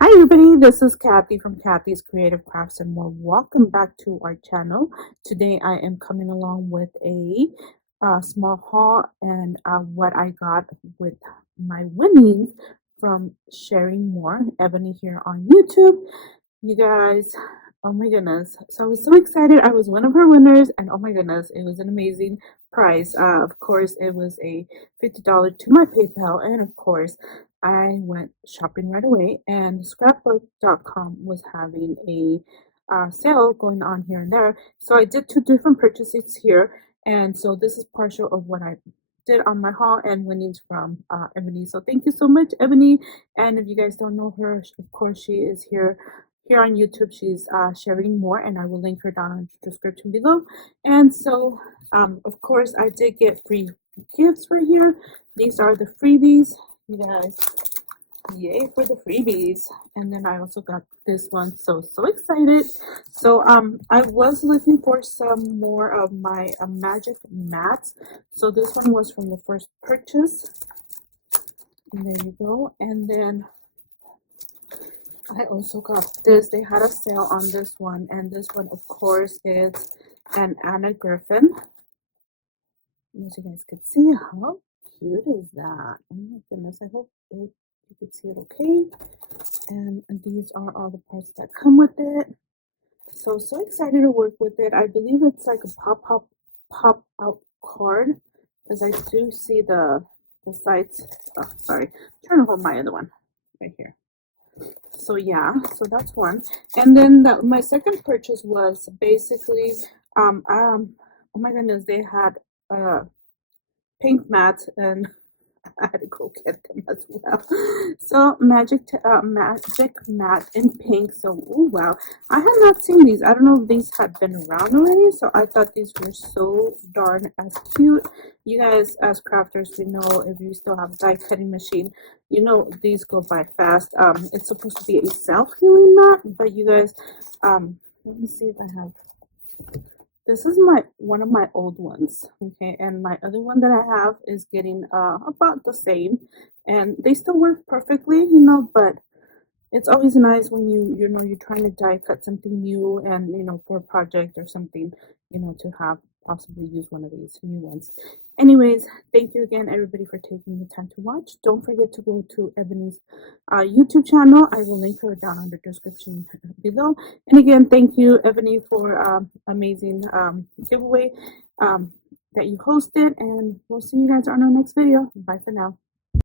Hi everybody, this is Kathy from Kathy's Creative Crafts and more. Welcome back to our channel. Today I am coming along with a small haul and what I got with my winnings from sharing more. Ebony here on YouTube. You guys, oh my goodness. So I was so excited. I was one of her winners and oh my goodness, it was an amazing prize. Of course, it was a $50 to my PayPal, and of course, I went shopping right away, and scrapbook.com was having a sale going on here and there. So I did two different purchases here, and so this is partial of what I did on my haul and winnings from Ebony. So thank you so much, Ebony. And if you guys don't know her, of course, she is here on YouTube. She's sharing more, and I will link her down in the description below. And so, of course, I did get free gifts right here. These are the freebies, you guys. Yay for the freebies. And then I also got this one, so excited. So I was looking for some more of my magic mats. So this one was from the first purchase, and there you go. And then I also got this. They had a sale on this one, and this one, of course, is an Anna Griffin. As you guys can see, how cute is that? Oh my goodness, I hope you can see it okay. And these are all the parts that come with it. So excited to work with it. I believe it's like a pop out card, because I do see the sides. Oh, sorry, I'm trying to hold my other one right here. So yeah, so that's one. And then my second purchase was basically oh my goodness, they had pink mats, and I had to go get them as well. So magic mat in pink. So oh wow, I have not seen these. I don't know if these had been around already. So I thought thes were so darn as cute. You guys, as crafters, you know, if you still have a die cutting machine, you know these go by fast. It's supposed to be a self-healing mat, but you guys, let me see if I have. This is one of my old ones, okay, and my other one that I have is getting about the same, and they still work perfectly, you know, but it's always nice when you know you're trying to die cut something new, and you know, for a project or something, you know, to have possibly use one of these new ones. Anyways, thank you again everybody for taking the time to watch. Don't forget to go to Ebony's YouTube channel. I will link her down in the description below. And again, thank you Ebony for amazing giveaway that you hosted, and we'll see you guys on our next video. Bye for now.